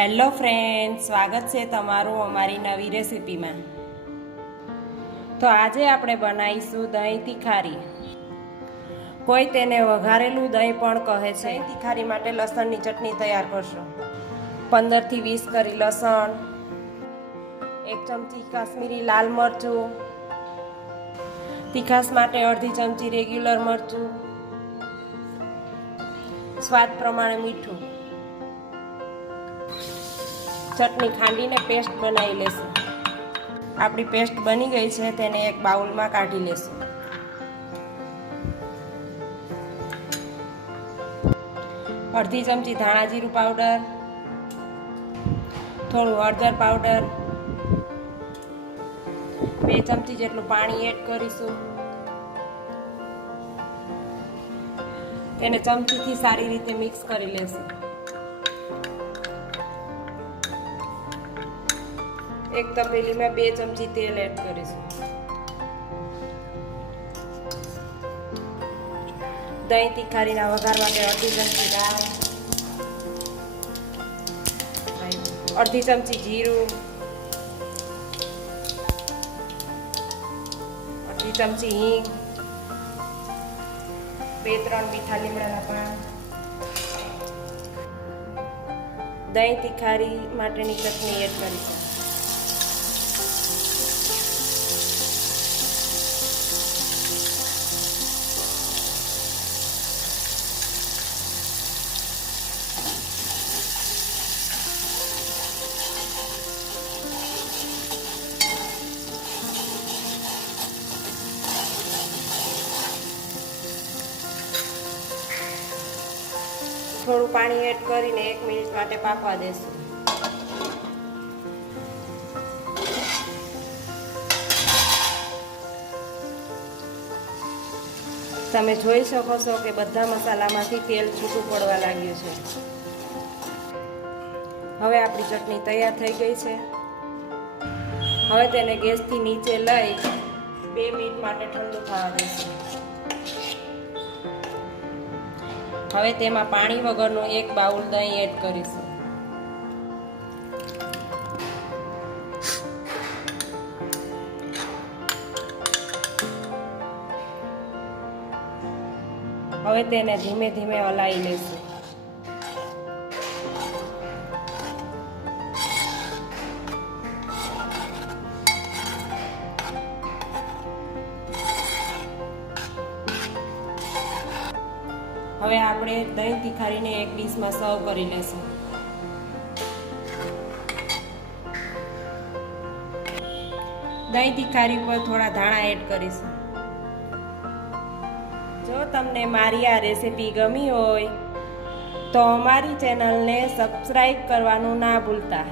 Hello friend, સ્વાગત છે તમારું અમારી નવી રેસીપીમાં। તો આજે આપણે બનાવીશું દહીં તિખારી। કોઈ તેને વઘારેલું દહીં પણ કહે છે। દહીં તિખારી માટે લસણની ચટણી તૈયાર કરશો। 15 થી 20 કરી લસણ, 1 ચમચી કાશ્મીરી લાલ મરચું, તીખાસ માટે અડધી ચમચી રેગ્યુલર મરચું, સ્વાદ પ્રમાણે મીઠું। ચટણી ખાંડીને પેસ્ટ બનાવી લેશું। આપણી પેસ્ટ બની ગઈ છે, તેને એક બાઉલમાં કાઢી લેશું। અડધી ચમચી ધાણા જીરું પાવડર, થોડું હળદર પાવડર, 2 ચમચી જેટલું પાણી એડ કરીશું। તેને ચમચીથી સારી રીતે મિક્સ કરી લેશું। એક તપેલીમાં 2 ચમચી તેલ એડ કરીશું। દહીં તિખારીના વઘાર માટે અડધી ચમચી રાઈ, અડધી ચમચી જીરું, અડધી ચમચી હિંગ, 2-3 મીઠા લીમડાના પાન, દહીં તિખારી માટેની ચટણી એડ કરીશું। થોડું પાણી એડ કરીને 1 મિનિટ માટે પાકવા દેશું। તમે જોઈ શકો છો કે બધા મસાલામાંથી તેલ છૂટું પડવા લાગ્યું છે। હવે આપણી ચટણી તૈયાર થઈ ગઈ છે। હવે તેને ગેસથી નીચે લઈ 2 મિનિટ માટે ઠંડુ થવા દેશું। હવે તેમાં પાણી વગરનું 1 બાઉલ દહીં એડ કરીશું। હવે તેને ધીમે ધીમે હલાવી લેશું। હવે આપણે દહીં તિખારીને એક ડીશમાં સર્વ કરી લેશું। દહીં તિખારી પર થોડા ધાણા એડ કરીશું। જો તમને મારી આ રેસીપી ગમી હોય તો અમારી ચેનલને સબસ્ક્રાઈબ કરવાનું ના ભૂલતા।